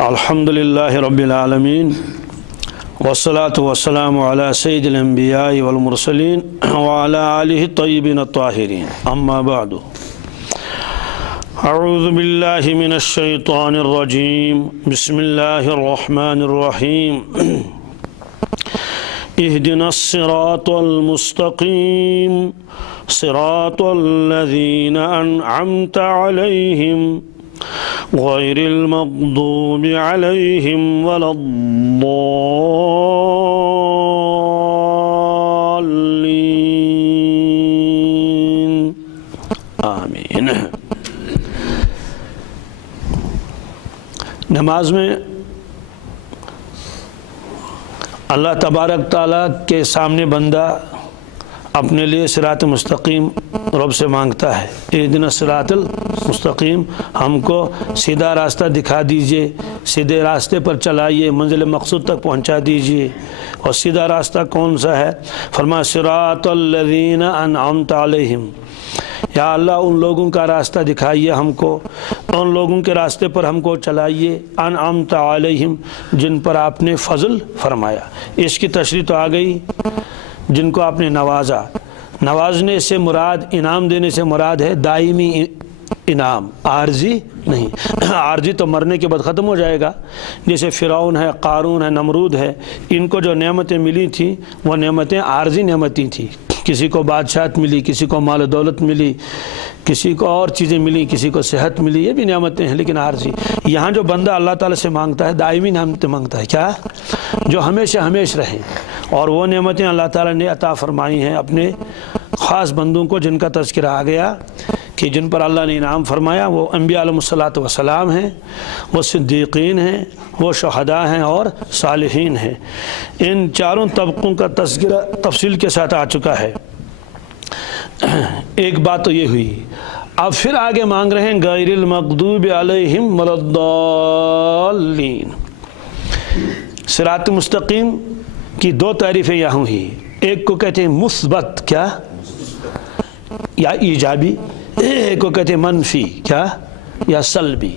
الحمدللہ رب العالمین والصلاة والسلام علی سید الانبیاء والمرسلین وعلی آلہ الطیبین الطاہرین اما بعد اعوذ باللہ من الشیطان الرجیم بسم اللہ الرحمن الرحیم اہدنا الصراط المستقیم صراط الذین انعمت علیہم غیر المغضوب علیہم ولا الضالین آمین۔ نماز میں اللہ تبارک تعالیٰ کے سامنے بندہ اپنے لیے صراط مستقیم رب سے مانگتا ہے، اہدنا الصراط المستقیم، ہم کو سیدھا راستہ دکھا دیجئے، سیدھے راستے پر چلائیے، منزل مقصود تک پہنچا دیجئے۔ اور سیدھا راستہ کون سا ہے؟ فرمایا صراط الذین انعمت علیہم، یا اللہ ان لوگوں کا راستہ دکھائیے ہم کو، ان لوگوں کے راستے پر ہم کو چلائیے، انعمت علیہم، جن پر آپ نے فضل فرمایا۔ اس کی تشریح تو آ گئی، جن کو آپ نے نوازا۔ نوازنے سے مراد، انعام دینے سے مراد ہے دائمی انعام، عارضی نہیں۔ عارضی تو مرنے کے بعد ختم ہو جائے گا، جیسے فرعون ہے، قارون ہے، نمرود ہے، ان کو جو نعمتیں ملی تھیں وہ نعمتیں عارضی نعمتیں تھیں۔ کسی کو بادشاہت ملی، کسی کو مال و دولت ملی، کسی کو اور چیزیں ملی، کسی کو صحت ملی، یہ بھی نعمتیں ہیں لیکن عارضی۔ یہاں جو بندہ اللہ تعالیٰ سے مانگتا ہے دائمی نعمتیں مانگتا ہے، کیا؟ جو ہمیشہ ہمیش رہیں۔ اور وہ نعمتیں اللہ تعالیٰ نے عطا فرمائی ہیں اپنے خاص بندوں کو، جن کا تذکرہ آ گیا کہ جن پر اللہ نے انعام فرمایا، وہ انبیاء علیہ الصلوۃ والسلام ہیں، وہ صدیقین ہیں، وہ شہداء ہیں اور صالحین ہیں۔ ان چاروں طبقوں کا تذکرہ تفصیل کے ساتھ آ چکا ہے۔ ایک بات تو یہ ہوئی، اب پھر آگے مانگ رہے ہیں غیر المغضوب علیہم ولا الضالین۔ صراط مستقیم کی دو تعریفیں یہاں ہوئی، ایک کو کہتے ہیں مثبت، کیا؟ یا ایجابی، ایک کو کہتے ہیں منفی، کیا؟ یا سلبی۔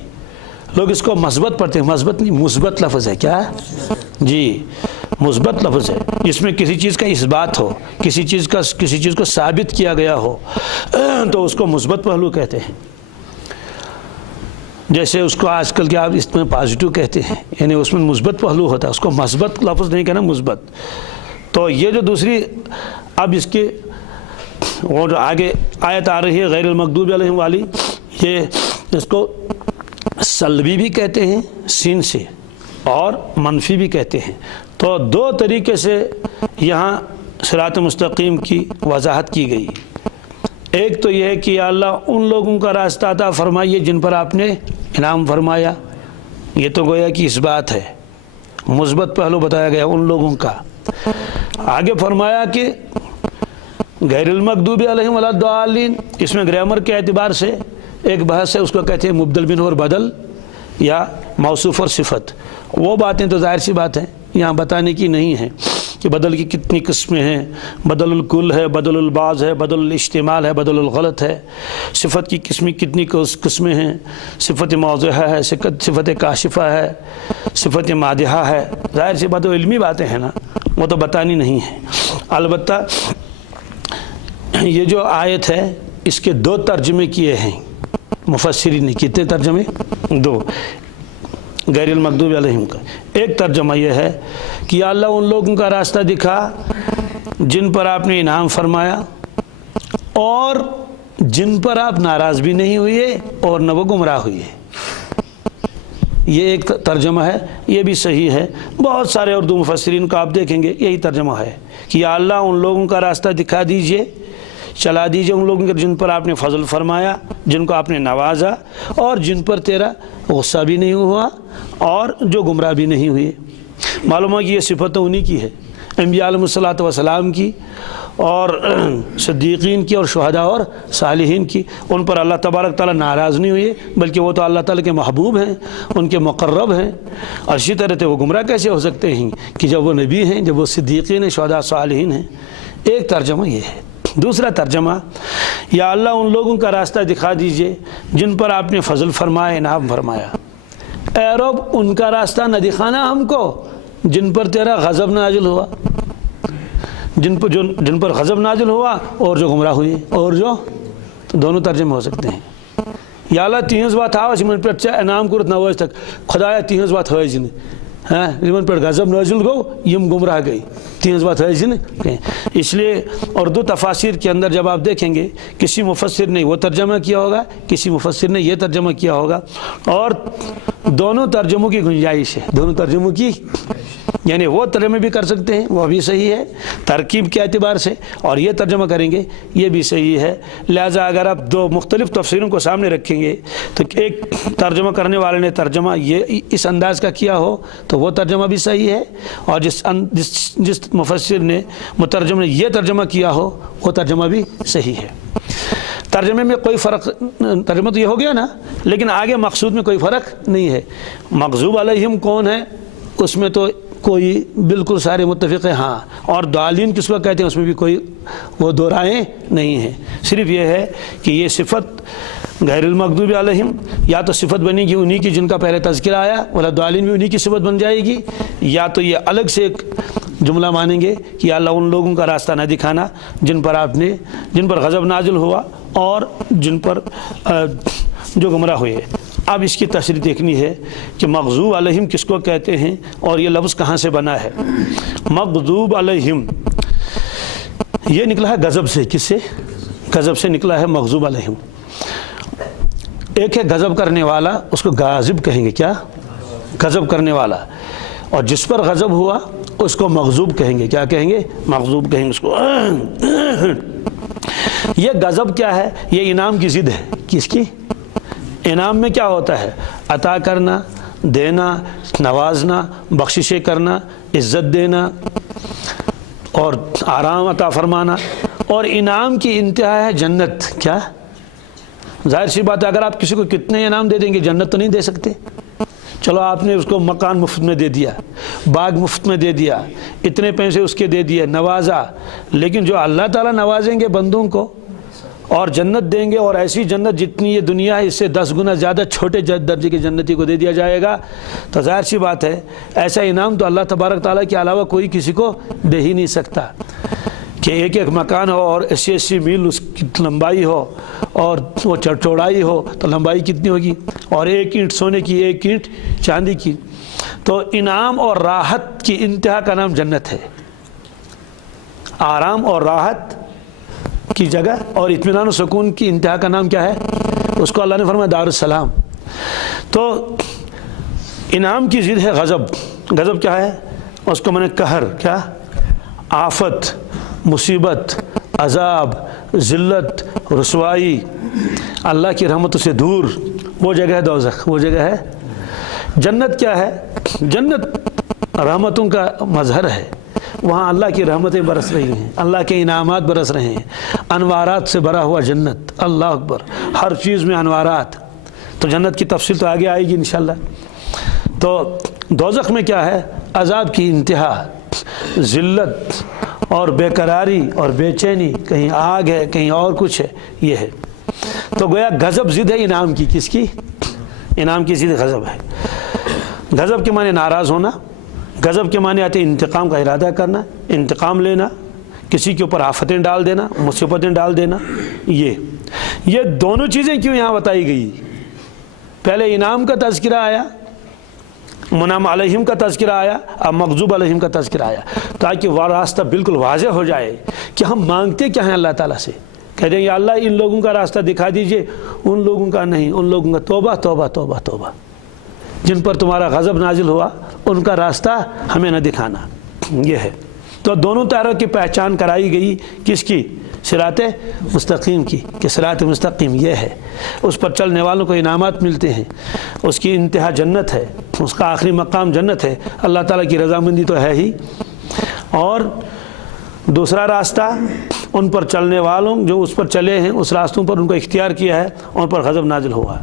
لوگ اس کو مثبت پڑھتے ہیں، مثبت نہیں، مثبت لفظ ہے، کیا؟ جی مثبت لفظ ہے، جس میں کسی چیز کا اثبات ہو، کسی چیز کو ثابت کیا گیا ہو تو اس کو مثبت پہلو کہتے ہیں۔ جیسے اس کو آج کل کے آپ اس میں پازیٹیو کہتے ہیں، یعنی اس میں مثبت پہلو ہوتا ہے، اس کو مثبت لفظ نہیں کہنا، مثبت۔ تو یہ جو دوسری اب اس کے وہ جو آگے آیت آ رہی ہے غیر المغضوب علیہم والی، یہ اس کو سلبی بھی کہتے ہیں سین سے، اور منفی بھی کہتے ہیں۔ تو دو طریقے سے یہاں صراط مستقیم کی وضاحت کی گئی۔ ایک تو یہ ہے کہ یا اللہ ان لوگوں کا راستہ عطا فرمائیے جن پر آپ نے انعام فرمایا، یہ تو گویا کہ اس بات ہے، مثبت پہلو بتایا گیا ان لوگوں کا۔ آگے فرمایا کہ غیر المغضوب علیہم ولا الضالین، اس میں گرامر کے اعتبار سے ایک بحث ہے، اس کو کہتے ہیں مبدل منہ اور بدل، یا موصوف اور صفت۔ وہ باتیں تو ظاہر سی بات ہیں، یہاں بتانے کی نہیں ہے کہ بدل کی کتنی قسمیں ہیں، بدل الکل ہے، بدل البعض ہے، بدل الاجتمال ہے، بدل الغلط ہے۔ صفت کی کتنی قسمیں ہیں، صفت موضحہ ہے، صفت کاشفہ ہے، صفت مادحہ ہے۔ ظاہر سی بات، علمی باتیں ہیں نا، وہ تو بتانی نہیں ہے۔ البتہ یہ جو آیت ہے اس کے دو ترجمے کیے ہیں مفسرین نے۔ کتنے ترجمے؟ دو، غیر المغضوب علیہم کا۔ ایک ترجمہ یہ ہے کہ یا اللہ ان لوگوں کا راستہ دکھا جن پر آپ نے انعام فرمایا، اور جن پر آپ ناراض بھی نہیں ہوئے اور نہ وہ گمراہ ہوئے۔ یہ ایک ترجمہ ہے، یہ بھی صحیح ہے۔ بہت سارے اردو مفسرین کو آپ دیکھیں گے یہی ترجمہ ہے کہ یا اللہ ان لوگوں کا راستہ دکھا دیجئے، چلا دیجئے ان لوگوں کے جن پر آپ نے فضل فرمایا، جن کو آپ نے نوازا، اور جن پر تیرا غصہ بھی نہیں ہوا اور جو گمراہ بھی نہیں ہوئے۔ معلوم ہے کہ یہ صفت انہی کی ہے، انبیاء علیہ الصلوۃ والسلام کی، اور صدیقین کی، اور شہداء اور صالحین کی۔ ان پر اللہ تبارک تعالیٰ ناراض نہیں ہوئے، بلکہ وہ تو اللہ تعالیٰ کے محبوب ہیں، ان کے مقرب ہیں۔ اور اسی طرح سے وہ گمراہ کیسے ہو سکتے ہیں کہ جب وہ نبی ہیں، جب وہ صدیقین ہیں، شہداء صالحین ہیں۔ ایک ترجمہ یہ ہے۔ دوسرا ترجمہ، یا اللہ ان لوگوں کا راستہ دکھا دیجئے جن پر آپ نے فضل فرمایا، انعام فرمایا۔ اے رب ان کا راستہ نہ دکھانا ہم کو جن پر تیرا غضب نازل ہوا، جن پر غضب نازل ہوا اور جو گمراہ ہوئے، اور جو دونوں ترجمے ہو سکتے ہیں. یا اللہ تہنز وات ہاو یمن پہ ژےٚ انعام کوٚرُتھ نوٲژ تک، خدایا تہنز وات ہٲیزِ نہٕ، ہاں یمن پہ غضب نازل گو یم گمراہ گئی، تہنز بات ہٲیزِ نہٕ. اس لیے اردو تفاسیر کے اندر جب آپ دیکھیں گے کسی مفسر نے وہ ترجمہ کیا ہوگا، کسی مفسر نے یہ ترجمہ کیا ہوگا، اور دونوں ترجموں کی گنجائش ہے، دونوں ترجموں کی، یعنی وہ ترجمے بھی کر سکتے ہیں، وہ بھی صحیح ہے ترکیب کے اعتبار سے، اور یہ ترجمہ کریں گے یہ بھی صحیح ہے. لہٰذا اگر آپ دو مختلف تفسیروں کو سامنے رکھیں گے تو ایک ترجمہ کرنے والے نے ترجمہ یہ اس انداز کا کیا ہو تو وہ ترجمہ بھی صحیح ہے، اور جس مفسر نے مترجم نے یہ ترجمہ کیا ہو وہ ترجمہ بھی صحیح ہے. ترجمے میں کوئی فرق، ترجمہ تو یہ ہو گیا نا، لیکن آگے مقصود میں کوئی فرق نہیں ہے. مغضوب علیہم کون ہے اس میں تو کوئی بالکل سارے متفق ہیں، ہاں، اور ضالین کس کو کہتے ہیں اس میں بھی کوئی وہ دو رائیں نہیں ہیں. صرف یہ ہے کہ یہ صفت غیر المغضوب علیہم یا تو صفت بنے گی انہی کی جن کا پہلے تذکرہ آیا، ولا ضالین بھی انہی کی صفت بن جائے گی، یا تو یہ الگ سے ایک جملہ مانیں گے کہ اللہ ان لوگوں کا راستہ نہ دکھانا جن پر غضب نازل ہوا اور جن پر جو گمراہ ہوئے. اب اس کی تشریح دیکھنی ہے کہ مغضوب علیہم کس کو کہتے ہیں اور یہ لفظ کہاں سے بنا ہے. مغضوب علیہم یہ نکلا ہے غضب سے، کس سے؟ غضب سے نکلا ہے مغضوب علیہم. ایک ہے غضب کرنے والا، اس کو غاضب کہیں گے، کیا؟ غضب کرنے والا. اور جس پر غضب ہوا اس کو مغضوب کہیں گے، کیا کہیں گے؟ مغضوب کہیں گے اس کو. یہ غضب کیا ہے؟ یہ انعام کی ضد ہے. کس کی؟ انعام میں کیا ہوتا ہے؟ عطا کرنا، دینا، نوازنا، بخششیں کرنا، عزت دینا اور آرام عطا فرمانا. اور انعام کی انتہا ہے جنت. کیا؟ ظاہر سی بات ہے اگر آپ کسی کو کتنے انعام دے دیں گے جنت تو نہیں دے سکتے. چلو آپ نے اس کو مکان مفت میں دے دیا، باغ مفت میں دے دیا، اتنے پیسے اس کے دے دیے، نوازا، لیکن جو اللہ تعالیٰ نوازیں گے بندوں کو اور جنت دیں گے، اور ایسی جنت جتنی یہ دنیا ہے اس سے 10 گنا زیادہ چھوٹے درجے کی جنتی کو دے دیا جائے گا، تو ظاہر سی بات ہے ایسا انعام تو اللہ تبارک تعالیٰ کے علاوہ کوئی کسی کو دے ہی نہیں سکتا. کہ ایک ایک مکان ہو اور 80 میل اس کی لمبائی ہو اور وہ چوڑائی ہو تو لمبائی کتنی ہوگی، اور ایک اینٹ سونے کی، ایک اینٹ چاندی کی. تو انعام اور راحت کی انتہا کا نام جنت ہے. آرام اور راحت کی جگہ اور اطمینان و سکون کی انتہا کا نام کیا ہے؟ اس کو اللہ نے فرمایا دار السلام. تو انعام کی ضد ہے غضب. غضب کیا ہے؟ اس کو میں نے قہر، کیا؟ آفت، مصیبت، عذاب، ذلت، رسوائی، اللہ کی رحمتوں سے دور. وہ جگہ ہے دوزخ، وہ جگہ ہے. جنت کیا ہے؟ جنت رحمتوں کا مظہر ہے. وہاں اللہ کی رحمتیں برس رہی ہیں، اللہ کے انعامات برس رہے ہیں، انوارات سے بھرا ہوا جنت. اللہ اکبر، ہر چیز میں انوارات. تو جنت کی تفصیل تو آگے آئے گی انشاءاللہ. تو دوزخ میں کیا ہے؟ عذاب کی انتہا، ذلت اور بے قراری اور بے چینی، کہیں آگ ہے کہیں اور کچھ ہے، یہ ہے. تو گویا غضب ضد ہے انعام کی. کس کی؟ انعام کی ضد غضب ہے. غضب کے معنی ناراض ہونا، غضب کے معنی آتے انتقام کا ارادہ کرنا، انتقام لینا، کسی کے اوپر آفتیں ڈال دینا، مصیبتیں ڈال دینا. یہ دونوں چیزیں کیوں یہاں بتائی گئی؟ پہلے انعام کا تذکرہ آیا، منعم علیہم کا تذکرہ آیا، اب مغضوب علیہم کا تذکرہ آیا، تاکہ وہ راستہ بالکل واضح ہو جائے کہ ہم مانگتے کیا ہیں اللہ تعالیٰ سے. کہتے ہیں یا اللہ ان لوگوں کا راستہ دکھا دیجئے، ان لوگوں کا نہیں، ان لوگوں کا توبہ توبہ توبہ توبہ، جن پر تمہارا غضب نازل ہوا ان کا راستہ ہمیں نہ دکھانا. یہ ہے. تو دونوں طرح کی پہچان کرائی گئی. کس کی؟ صراط مستقیم کی، کہ صراط مستقیم یہ ہے، اس پر چلنے والوں کو انعامات ملتے ہیں، اس کی انتہا جنت ہے، اس کا آخری مقام جنت ہے، اللہ تعالیٰ کی رضامندی تو ہے ہی. اور دوسرا راستہ ان پر چلنے والوں جو اس پر چلے ہیں، اس راستوں پر ان کو اختیار کیا ہے، ان پر غضب نازل ہوا.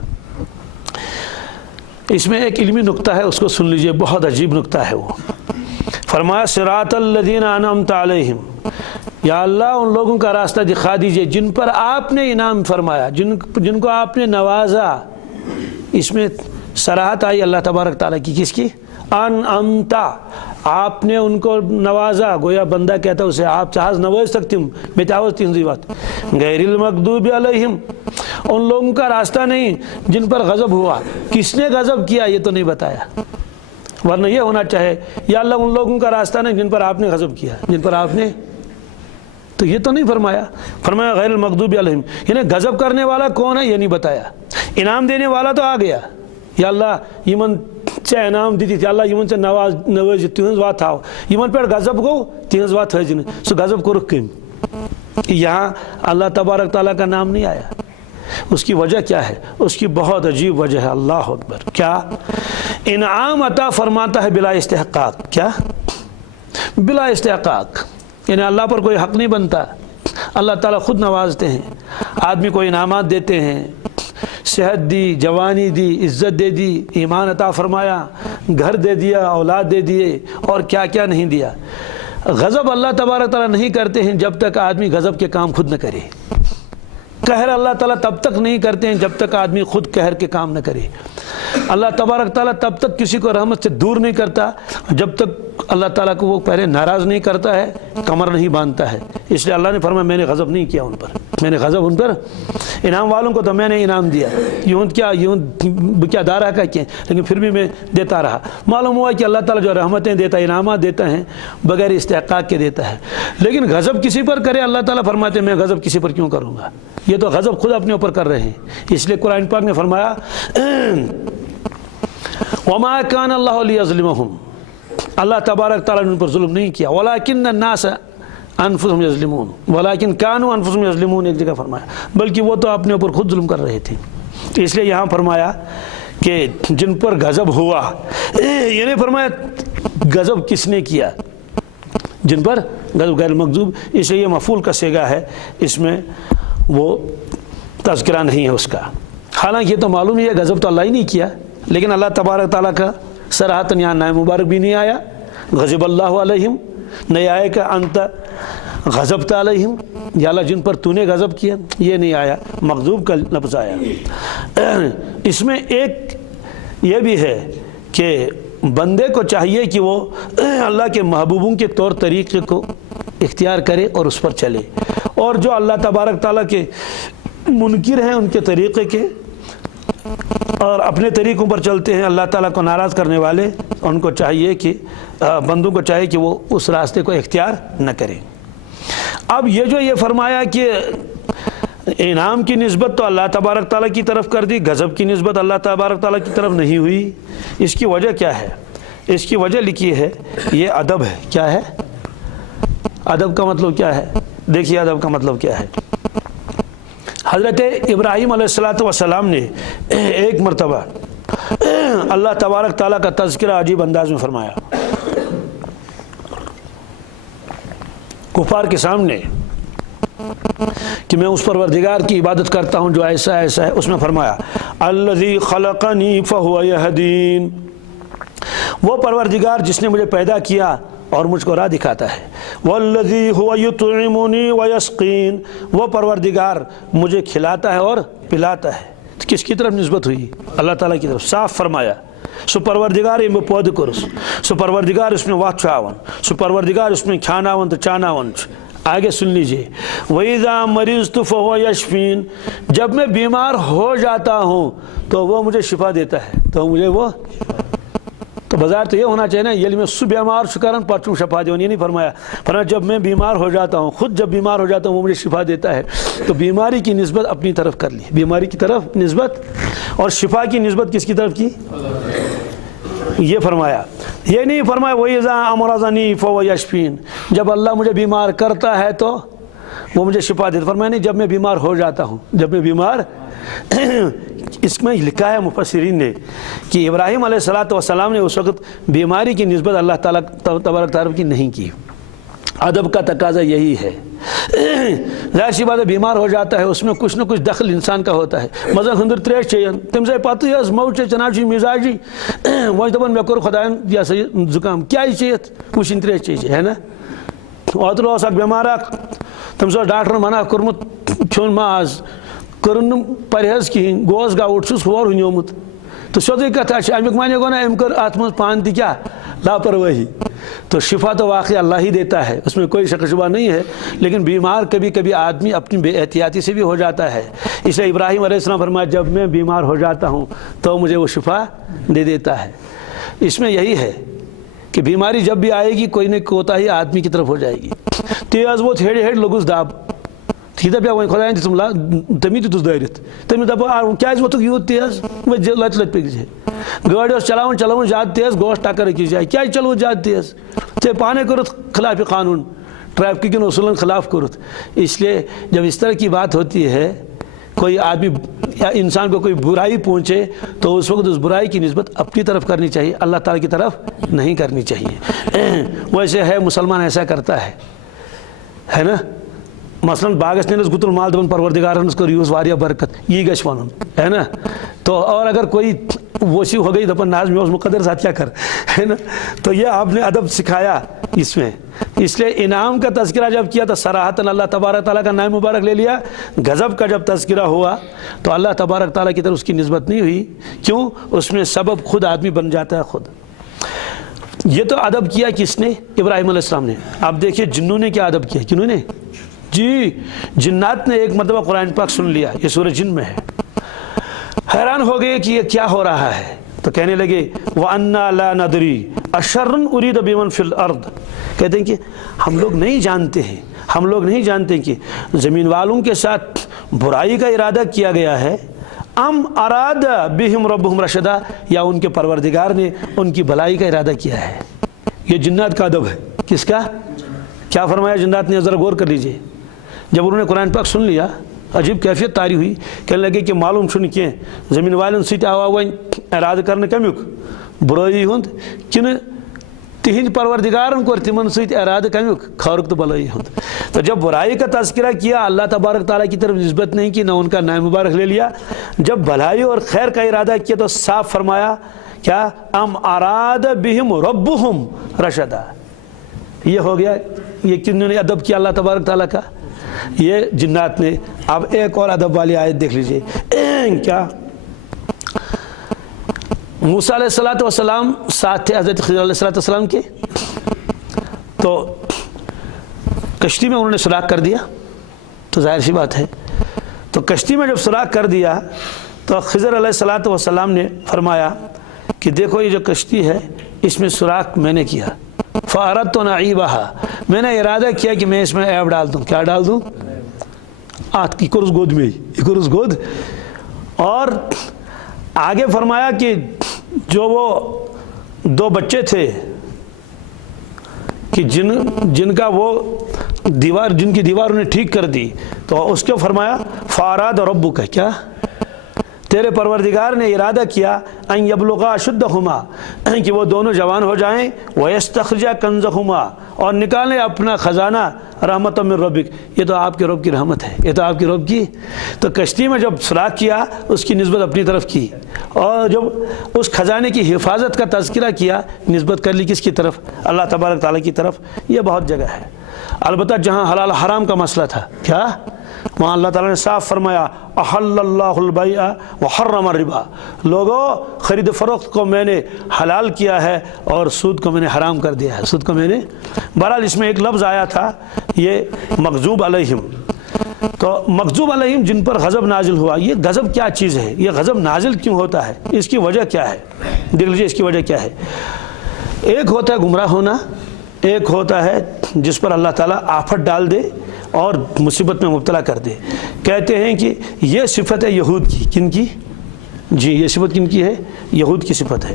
اس میں ایک علمی نکتہ ہے، اس کو سن لیجئے، بہت عجیب نکتہ ہے. وہ فرمایا صراط الذین انعمت علیہم، یا اللہ ان لوگوں کا راستہ دکھا دیجئے جن پر آپ نے انعام فرمایا، جن کو آپ نے نوازا. اس میں صراحت آئی اللہ تبارک تعالیٰ کی، کس کی؟ انعمتا، آپ نے ان کو نوازا، گویا بندہ کہتا اسے آپ چاہز نواز سکتیم بتاوز تینزی بات غیر المغضوب علیہم، ان لوگوں کا راستہ نہیں جن پر غضب ہوا۔ کس نے غضب کیا یہ تو نہیں بتایا، ورنہ یہ ہونا چاہے یا اللہ ان لوگوں کا راستہ نہیں جن پر آپ نے غضب کیا، جن پر آپ نے، تو یہ تو نہیں فرمایا، فرمایا غیر المغضوب علیہم، یعنی غضب کرنے والا کون ہے یہ نہیں بتایا۔ انعام دینے والا تو آ گیا، یا اللہ یمن ژےٚ انعام دِتِتھ، یا اللہ یمن ژےٚ نوٲزِتھ تِہنٛز وَتھ تھاو، یمن پٮ۪ٹھ غضب گوٚو تِہنٛز وَتھ تھٲیزِ نہٕ، سُہ غضب کوٚرُکھ کٔمۍ؟ یہاں اللہ تبارک تعالیٰ کا نام نہیں آیا۔ اس کی وجہ کیا ہے؟ اس کی بہت عجیب وجہ ہے، اللہ اکبر۔ کیا؟ انعام عطا فرماتا ہے بلا استحقاق، کیا؟ بلا استحقاق، یعنی اللہ پر کوئی حق نہیں بنتا، اللہ تعالیٰ خود نوازتے ہیں، آدمی کو انعامات دیتے ہیں، صحت دی، جوانی دی، عزت دے دی، ایمان عطا فرمایا، گھر دے دیا، اولاد دے دیے، اور کیا کیا نہیں دیا۔ غضب اللہ تبارک تعالیٰ نہیں کرتے ہیں جب تک آدمی غضب کے کام خود نہ کرے، قہر اللہ تعالیٰ تب تک نہیں کرتے ہیں جب تک آدمی خود قہر کے کام نہ کرے۔ اللہ تبارک تعالیٰ تب تک کسی کو رحمت سے دور نہیں کرتا جب تک اللہ تعالیٰ کو وہ پہلے ناراض نہیں کرتا ہے، کمر نہیں باندھتا ہے۔ اس لیے اللہ نے فرمایا میں نے غضب نہیں کیا ان پر، میں نے غضب ان پر، انعام والوں کو تو میں نے انعام دیا، یوں کیا دارہ کا کیا، لیکن پھر بھی میں دیتا رہا۔ معلوم ہوا کہ اللہ تعالیٰ جو رحمتیں دیتا ہے، انعامات دیتا ہے، بغیر استحقاق کے دیتا ہے، لیکن غضب کسی پر کرے اللہ تعالیٰ فرماتے ہیں میں غضب کسی پر کیوں کروں گا، یہ تو غضب خود اپنے اوپر کر رہے ہیں۔ اس لیے قرآن پاک نے فرمایا وما کان اللہ لیظلمہم، اللہ تبارک تعالیٰ نے ان پر ظلم نہیں کیا، ولکن الناس انفسہم یظلمون، ولکن کانوا انفسہم یظلمون، ایک جگہ فرمایا بلکہ وہ تو اپنے اوپر خود ظلم کر رہے تھے۔ اس لیے یہاں فرمایا کہ جن پر غضب ہوا، یہ نہیں فرمایا غضب کس نے کیا، جن پر غضب غیر مغضوب، اس لیے یہ مفعول کا صیغہ ہے، اس میں وہ تذکرہ نہیں ہے اس کا۔ حالانکہ یہ تو معلوم ہی ہے غضب تو اللہ ہی نہیں کیا، لیکن اللہ تبارک تعالیٰ کا صراحتاً یہاں نام مبارک بھی نہیں آیا، غضب اللہ علیہم، نہیں آئے کہ انت غضبت علیہم، یا اللہ جن پر تو نے غضب کیا، یہ نہیں آیا، مغضوب کا لفظ آیا۔ اس میں ایک یہ بھی ہے کہ بندے کو چاہیے کہ وہ اللہ کے محبوبوں کے طور طریقے کو اختیار کرے اور اس پر چلے، اور جو اللہ تبارک تعالیٰ کے منکر ہیں ان کے طریقے کے اور اپنے طریقوں پر چلتے ہیں، اللہ تعالیٰ کو ناراض کرنے والے، ان کو چاہیے کہ بندوں کو چاہیے کہ وہ اس راستے کو اختیار نہ کریں۔ اب یہ جو یہ فرمایا کہ انعام کی نسبت تو اللہ تبارک تعالیٰ کی طرف کر دی، غضب کی نسبت اللہ تبارک تعالیٰ کی طرف نہیں ہوئی، اس کی وجہ کیا ہے؟ اس کی وجہ لکھی ہے یہ ادب ہے۔ کیا ہے ادب کا مطلب؟ کیا ہے؟ دیکھیے ادب کا مطلب کیا ہے۔ حضرت ابراہیم علیہ السلام نے ایک مرتبہ اللہ تبارک تعالیٰ کا تذکرہ عجیب انداز میں فرمایا، کفار کے سامنے، کہ میں اس پروردگار کی عبادت کرتا ہوں جو ایسا ایسا ہے۔ اس میں فرمایا الذی خلقنی فہو یہدین، وہ پروردگار جس نے مجھے پیدا کیا اور مجھ کو راہ دکھاتا ہے، والذی هو یطعمنی ویسقین، وہ پروردگار مجھے کھلاتا ہے اور پلاتا ہے۔ کس کی طرف نسبت ہوئی؟ اللہ تعالیٰ کی طرف، صاف فرمایا سو پروردگار میں پود کرس، سو پروردگار اس میں وقت چھاون، سو پروردگار اس میں کھاناون تو چاناون۔ آگے سن لیجئے، وَإِذَا مَرِضْتُ فَهُوَ يَشْفِينِ، جب میں بیمار ہو جاتا ہوں تو وہ مجھے شفا دیتا ہے، تو مجھے وہ، تو بظاہر تو یہ ہونا چاہیے نا، یہ میں سو بیمار شکرن پرچوں شفا دیون، یہ نہیں فرمایا۔ فرمایا جب میں بیمار ہو جاتا ہوں، خود جب بیمار ہو جاتا ہوں وہ مجھے شفا دیتا ہے، تو بیماری کی نسبت اپنی طرف کر لی، بیماری کی طرف نسبت، اور شفا کی نسبت کس کی طرف کی؟ یہ فرمایا۔ یہ نہیں فرمایا وَإِذَا أَمْرَضَنِي فَهُوَ يَشْفِينِ، جب اللہ مجھے بیمار کرتا ہے تو وہ مجھے شفا دیتا۔ فرمایا نہیں، جب میں بیمار ہو جاتا ہوں، جب میں بیمار اس میں لکھا ہے مفسرین نے کہ ابراہیم علیہ السلام نے اس وقت بیماری کی نسبت اللہ تعالیٰ تبارک تعالیٰ کی نہیں کی۔ ادب کا تقاضا یہی ہے، ظاہر سی بات ہے بیمار ہو جاتا ہے، اس میں کچھ نہ کچھ دخل انسان کا ہوتا ہے۔ مثلا ہندر تریش چیئن تم سے پتہ ہے موچ چناچی مزاجی وہ دپان مے کور خدایان یہ سا زکام کیا چیت وشن تریش چیز ہے نا۔ اوتر اس اک بیمار تم سے ڈاکٹر منع کورمت کھیون ماز کرن پرہیز کہین گوس گاوٹ چھس ہور ہنیومت تو سیودے کتھا امیک مانے گو نا ام کر ات من پان تہ کیا لاپرواہی. تو شفا تو واقعی اللہ ہی دیتا ہے، اس میں کوئی شک شبہ نہیں ہے، لیکن بیمار کبھی کبھی آدمی اپنی بے احتیاطی سے بھی ہو جاتا ہے. اس لیے ابراہیم علیہ السلام فرمایا جب میں بیمار ہو جاتا ہوں تو مجھے وہ شفا دے دیتا ہے. اس میں یہی ہے کہ بیماری جب بھی آئے گی کوئی نہ کوتاہی آدمی کی طرف ہو جائے گی. تیز ووت ہیڑ ہیڑ لوگس دب تھی دپیا وۄنۍ خۄدایَن دِژٕم تمی دِتُس دٲرِتھ تٔمِس دَپو کیٛازِ ووتُکھ یوٗت تیز لَتہِ لَتہِ پٔکۍ زِ گٲڑۍ ٲس چلاوان زیادٕ تیز گوٚوس ٹکر أکِس جایہِ کیٛازِ چلوو زیادٕ تیز ژےٚ پانے کوٚرُتھ خلاف قانون ٹریفک کن اصولن خلاف کوٚرُتھ. اس لیے جب اس طرح کی بات ہوتی ہے کوئی آدمی یا انسان کو کوئی برائی پہنچے تو اس وقت اس برائی کی نسبت اپنی طرف کرنی چاہیے، اللہ تعالیٰ کی طرف نہیں کرنی چاہیے. ویسے ہے مسلمان ایسا کرتا ہے نا، مثلاً باغس نیرس گتل مال دپان پروردگارن کر یوس واریاہ برکت یہ گژھِ ونُن ہے نا. تو اور اگر کوئی وسیع ہو گئی دپان ناز میں مقدر ساتھ کیا کر ہے نا. تو یہ آپ نے ادب سکھایا اس میں. اس لیے انعام کا تذکرہ جب کیا تو صراحتاً اللہ تبارک تعالیٰ کا نام مبارک لے لیا. غضب کا جب تذکرہ ہوا تو اللہ تبارک تعالیٰ کی طرف اس کی نسبت نہیں ہوئی. کیوں؟ اس میں سبب خود آدمی بن جاتا ہے خود. یہ تو ادب کیا کس نے؟ ابراہیم علیہ السلام نے. آپ دیکھیے جنوں نے کیا ادب کیا. کنہوں نے؟ جی جنات نے ایک مرتبہ قرآن پاک سن لیا، یہ سورہ جن میں ہے. حیران ہو گئے کہ یہ کیا ہو رہا ہے تو کہنے لگے وَأَنَّا لَا نَدْرِي أَشَرٌ أُرِيدَ بِمَنْ فِي الْأَرْضِ. کہتے ہیں کہ ہم لوگ نہیں جانتے کہ زمین والوں کے ساتھ برائی کا ارادہ کیا گیا ہے ام اراد بہم ربہم رشدا، یا ان کے پروردگار نے ان کی بھلائی کا ارادہ کیا ہے. یہ جنات کا ادب ہے. کس کا؟ کیا فرمایا جنات نے؟ ذرا غور کر لیجئے. جب انہوں نے قرآن پاک سن لیا عجیب کیفیت طاری ہوئی. کہنے لگے کہ معلوم چھُنہٕ کینٛہہ زمین والن سۭتۍ آوا وۄنۍ ارادٕ کرنہٕ کمیُک برٲیی ہُنٛد کِنہٕ تہنٛدِ پروردگارن کوٚر تِمن سۭتۍ ارادٕ کمیُک خٲرُک تہٕ بھلٲیی ہُنٛد. تو جب برائی کا تذکرہ کیا اللہ تبارک تعالیٰ کی طرف نسبت نہیں کی، نہ ان کا نام مبارک لے لیا. جب بھلائی اور خیر کا ارادہ کیا تو صاف فرمایا کیا ام اراد بہم ربہم رشدا. یہ ہو گیا. یہ کنہوں نے ادب کیا اللہ تبارک تعالیٰ کا؟ یہ جنات نے. اب ایک اور ادب والی آیت دیکھ لیجئے. کیا موسیٰ علیہ السلام ساتھ تھے حضرت خضر علیہ السلام کے، تو کشتی میں انہوں نے سراغ کر دیا. تو ظاہر سی بات ہے تو کشتی میں جب سراغ کر دیا تو خضر علیہ السلام نے فرمایا کہ دیکھو یہ جو کشتی ہے اس میں سراغ میں نے کیا. فَأَرَدْتُ أَنْ أَعِيبَهَا، میں نے ارادہ کیا کہ میں اس میں عیب ڈال دوں. کیا ڈال دوں؟ آت کی کرس گود میں ہی کرس گود. اور آگے فرمایا کہ جو وہ دو بچے تھے کہ جن کا وہ دیوار جن کی دیوار انہیں ٹھیک کر دی تو اس کو فرمایا فَأَرَادَ رَبُّكَ، کیا تیرے پروردگار نے ارادہ کیا ان یبلغا اشدہما، کہ وہ دونوں جوان ہو جائیں، وَيَسْتَخْرِجَا كَنْزَهُمَا، اور نکالیں اپنا خزانہ، رحمت من ربک، یہ تو آپ کے رب کی رحمت ہے، یہ تو آپ کے رب کی. تو کشتی میں جب سراغ کیا اس کی نسبت اپنی طرف کی، اور جب اس خزانے کی حفاظت کا تذکرہ کیا نسبت کر لی کس کی طرف؟ اللہ تبارک تعالیٰ کی طرف. یہ بہت جگہ ہے. البتہ جہاں حلال حرام کا مسئلہ تھا کیا وہاں اللہ تعالیٰ نے صاف فرمایا احل اللہ البیع وحرم الربا، لوگوں خرید و فروخت کو میں نے حلال کیا ہے اور سود کو میں نے حرام کر دیا ہے. سود کو میں نے بہرحال اس میں ایک لفظ آیا تھا یہ مغضوب علیہم. تو مغضوب علیہم جن پر غضب نازل ہوا. یہ غضب کیا چیز ہے؟ یہ غضب نازل کیوں ہوتا ہے؟ اس کی وجہ کیا ہے؟ دیکھ لیجیے اس کی وجہ کیا ہے. ایک ہوتا ہے گمراہ ہونا، ایک ہوتا ہے جس پر اللہ تعالیٰ آفت ڈال دے اور مصیبت میں مبتلا کر دے. کہتے ہیں کہ یہ صفت ہے یہود کی. کن کی؟ جی یہ صفت کن کی ہے؟ یہود کی صفت ہے.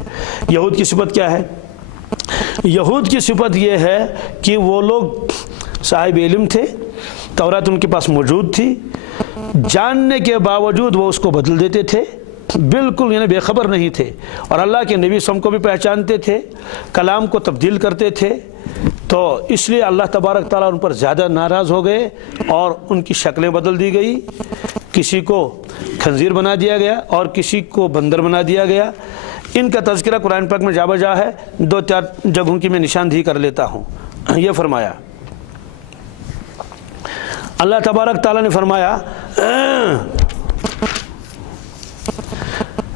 یہود کی صفت کیا ہے؟ یہود کی صفت یہ ہے کہ وہ لوگ صاحب علم تھے، تورات ان کے پاس موجود تھی، جاننے کے باوجود وہ اس کو بدل دیتے تھے، بالکل یعنی بے خبر نہیں تھے، اور اللہ کے نبی صلی اللہ علیہ وسلم کو بھی پہچانتے تھے، کلام کو تبدیل کرتے تھے. تو اس لیے اللہ تبارک تعالیٰ ان پر زیادہ ناراض ہو گئے اور ان کی شکلیں بدل دی گئی. کسی کو خنزیر بنا دیا گیا اور کسی کو بندر بنا دیا گیا. ان کا تذکرہ قرآن پاک میں جا بجا ہے. 2-4 جگہوں کی میں نشاندہی کر لیتا ہوں. یہ فرمایا اللہ تبارک تعالیٰ نے فرمایا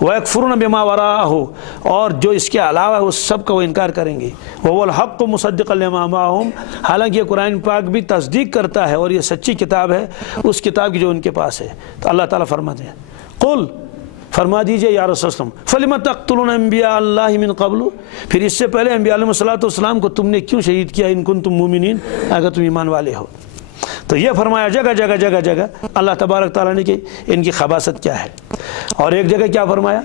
وَيَكْفُرُونَ بِمَا وَرَاءَهُ اور جو اس کے علاوہ ہے اس سب کا وہ انکار کریں گے. وَهُوَ الْحَقُّ مُصَدِّقًا لِمَا مَعَهُمْ حالانکہ یہ قرآن پاک بھی تصدیق کرتا ہے اور یہ سچی کتاب ہے اس کتاب کی جو ان کے پاس ہے. تو اللہ تعالیٰ فرماتے ہیں قل فرما دیجئے یا رسول اللہ فَلِمَ تَقْتُلُونَ أَنْبِيَاءَ اللَّهِ مِنْ قَبْلُ پھر اس سے پہلے انبیاء علیہ السلام کو تم نے کیوں شہید کیا ان کنتم مومنین اگر تم ایمان والے ہو. تو یہ فرمایا جگہ جگہ جگہ جگہ اللہ تبارک تعالیٰ نے کہ ان کی خباثت کیا ہے. اور ایک جگہ کیا فرمایا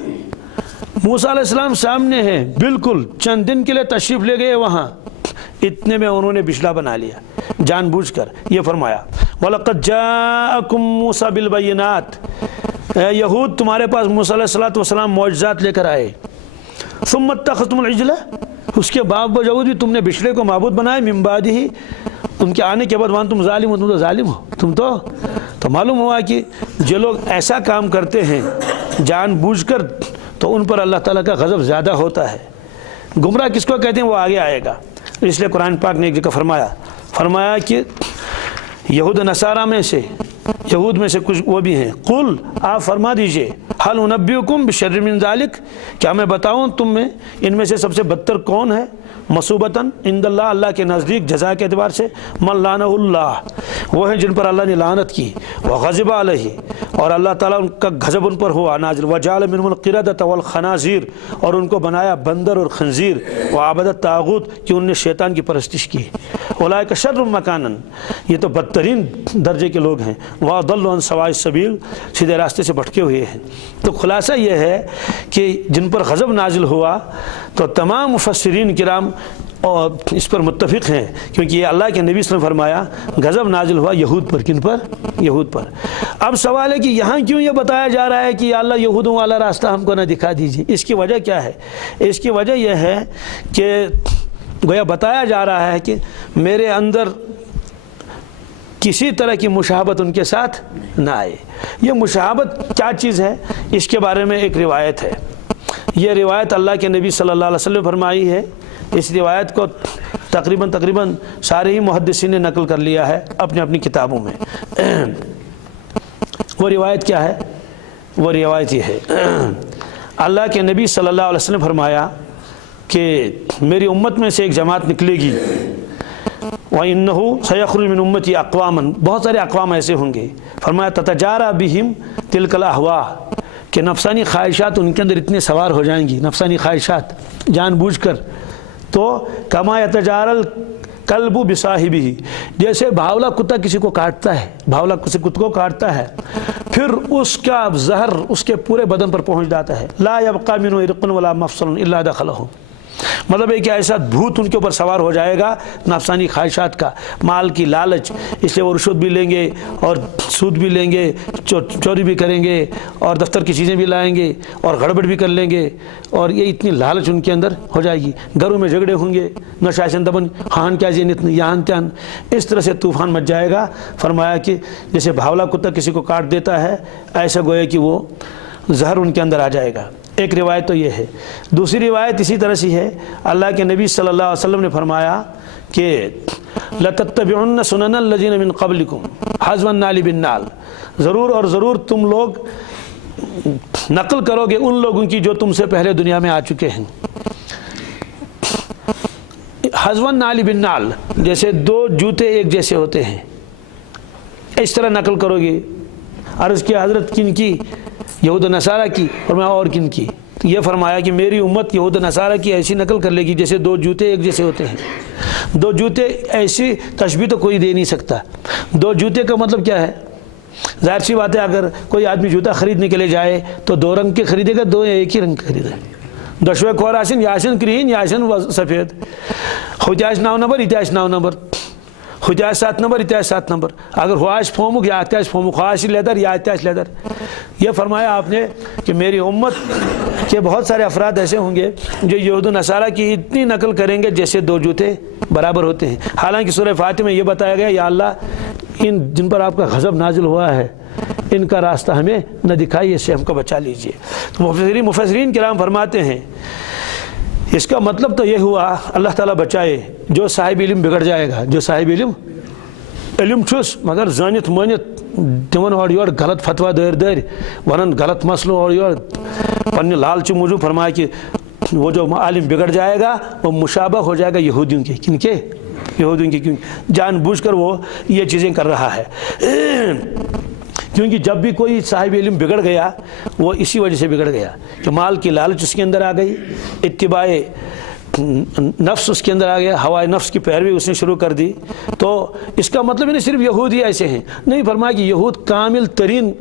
موسیٰ علیہ السلام سامنے ہیں بالکل چند دن کے لیے تشریف لے گئے وہاں اتنے میں انہوں نے بچھڑا بنا لیا جان بوجھ کر. یہ فرمایا وَلَقَدْ جَاءَكُمْ مُوسَى بِالْبَيِّنَاتِ اے یہود تمہارے پاس موسیٰ علیہ السلام معجزات لے کر آئے. ثُمَّ اتَّخَذْتُمُ الْعِجْلَ اس کے باوجود بھی تم نے بچھڑے کو معبود بنایا من بعدہ ان کے آنے کے بعد وہاں تم ظالم ہو. تم تو ظالم ہو تم تو معلوم ہوا کہ جو لوگ ایسا کام کرتے ہیں جان بوجھ کر تو ان پر اللہ تعالیٰ کا غضب زیادہ ہوتا ہے. گمراہ کس کو کہتے ہیں وہ آگے آئے گا. اس لیے قرآن پاک نے ایک جگہ فرمایا کہ یہود نصارہ میں سے یہود میں سے کچھ وہ بھی ہیں. قل آپ فرما دیجئے هل انبئکم بشر من ذلک کیا میں بتاؤں تم میں ان میں سے سب سے بدتر کون ہے مصوبتاً عند اللہ اللہ کے نزدیک جزا کے اعتبار سے من لعنہ اللہ وہ ہیں جن پر اللہ نے لعنت کی وغضب علیہ اور اللہ تعالیٰ ان کا غضب ان پر ہوا نازل وجعل منهم القردۃ والخنازیر اور ان کو بنایا بندر اور خنزیر وعبد الطاغوت کہ ان نے شیطان کی پرستش کی. اولئک شر مکانا یہ تو بدترین درجے کے لوگ ہیں. وَأَضَلُّ عَنْ سَوَاءِ السَّبِيلِ سیدھے راستے سے بھٹکے ہوئے ہیں. تو خلاصہ یہ ہے کہ جن پر غضب نازل ہوا تو تمام مفسرین کرام اور اس پر متفق ہیں کیونکہ یہ اللہ کے نبی صلی اللہ علیہ وسلم فرمایا غضب نازل ہوا یہود پر. کن پر؟ یہود پر. اب سوال ہے کہ یہاں کیوں یہ بتایا جا رہا ہے کہ یا اللہ یہودوں والا راستہ ہم کو نہ دکھا دیجیے. اس کی وجہ کیا ہے؟ اس کی وجہ یہ ہے کہ گویا بتایا جا رہا ہے کہ میرے اندر کسی طرح کی مشابہت ان کے ساتھ نہ آئے. یہ مشابہت کیا چیز ہے اس کے بارے میں ایک روایت ہے. یہ روایت اللہ کے نبی صلی اللہ علیہ وسلم فرمائی ہے. اس روایت کو تقریباً سارے ہی محدثین نے نقل کر لیا ہے اپنی اپنی کتابوں میں. وہ روایت کیا ہے؟ وہ روایت یہ ہے اللہ کے نبی صلی اللہ علیہ وسلم فرمایا کہ میری امت میں سے ایک جماعت نکلے گی وَإِنَّهُ سَيَخْرُجُ مِنْ أُمَّتِي أَقْوَامًا بہت سارے اقوام ایسے ہوں گے. فرمایا تَتَجَارَى بِهِمْ تِلْكَ الْأَهْوَاء کہ نفسانی خواہشات ان کے اندر اتنے سوار ہو جائیں گی نفسانی خواہشات جان بوجھ کر. تو کما یتجارى الکلب بصاحبہ جیسے بھاولا کتا کسی کو کاٹتا ہے بھاولا کسی کتے کو کاٹتا ہے پھر اس کا زہر اس کے پورے بدن پر پہنچ جاتا ہے. لا يبقى منه عرق ولا مفصل الا دخله مطلب ہے کہ ایسا بھوت ان کے اوپر سوار ہو جائے گا نفسانی خواہشات کا مال کی لالچ. اس لیے وہ رشوت بھی لیں گے اور سود بھی لیں گے چوری بھی کریں گے اور دفتر کی چیزیں بھی لائیں گے اور گڑبڑ بھی کر لیں گے اور یہ اتنی لالچ ان کے اندر ہو جائے گی. گھروں میں جھگڑے ہوں گے نشاشن دبن ہان کیا یہاں تیان اس طرح سے طوفان مچ جائے گا. فرمایا کہ جیسے بھاولا کتا کسی کو کاٹ دیتا ہے ایسا گویا کہ وہ زہر ان کے اندر آ جائے گا. ایک روایت تو یہ ہے. دوسری روایت اسی طرح سے ہے. اللہ کے نبی صلی اللہ علیہ وسلم نے فرمایا کہ لَتَتَّبِعُنَّ سُنَنَ الَّذِينَ مِن قَبْلِكُمْ حَذْوَ النَّالِ بِالنَّالِ ضرور اور ضرور تم لوگ نقل کرو گے ان لوگوں کی جو تم سے پہلے دنیا میں آ چکے ہیں. حَذْوَ النَّالِ بِالنَّالِ جیسے دو جوتے ایک جیسے ہوتے ہیں اس طرح نقل کرو گے. عرض کیا حضرت کن کی؟ یہود و نصارہ کی. فرمایا اور کن کی؟ یہ فرمایا کہ میری امت یہود و نصارہ کی ایسی نقل کر لے گی جیسے دو جوتے ایک جیسے ہوتے ہیں. دو جوتے ایسی تشبیہ تو کوئی دے نہیں سکتا. دو جوتے کا مطلب کیا ہے؟ ظاہر سی بات ہے اگر کوئی آدمی جوتا خریدنے کے لیے جائے تو دو رنگ کے خریدے گا دو ایک ہی رنگ کے خریدے گا. دشوے کور آسن یاسن کرہین یاسن سفید ہوتیاش 9 نمبر اتیاش 9 نمبر ہوتیاش 7 نمبر اتیاش 7 نمبر اگر ہواش فومک یا اتیاش فومک خواہش لیدر یا اتیاش لیدر. یہ فرمایا آپ نے کہ میری امت کے بہت سارے افراد ایسے ہوں گے جو یہود و نصارہ کی اتنی نقل کریں گے جیسے دو جوتے برابر ہوتے ہیں. حالانکہ سورہ فاتح میں یہ بتایا گیا یا اللہ ان جن پر آپ کا غضب نازل ہوا ہے ان کا راستہ ہمیں نہ دکھائیے اس سے ہم کو بچا لیجئے. تو مفسرین کرام فرماتے ہیں اس کا مطلب تو یہ ہوا اللہ تعالیٰ بچائے جو صاحب علم بگڑ جائے گا جو صاحب علم چھس مگر زانت مانت تمن اور یور غلط فتوا دیر ونن غلط مسلوں اور یور پنہ لالچ موجود فرمایا کہ وہ جو عالم بگڑ جائے گا وہ مشابہ ہو جائے گا یہودیوں کے. کن کے؟ یہودیوں کے. کیوں؟ جان بوجھ کر وہ یہ چیزیں کر رہا ہے. کیونکہ جب بھی کوئی صاحب علم بگڑ گیا وہ اسی وجہ سے بگڑ گیا کہ مال کی لالچ اس کے اندر آ گئی، اتباع نفس اس کے اندر آ گیا، ہوائے نفس کی پیروی اس نے شروع کر دی. تو اس کا مطلب نہیں صرف یہود ہی ایسے ہیں، نہیں، فرمایا کہ یہود کامل ترین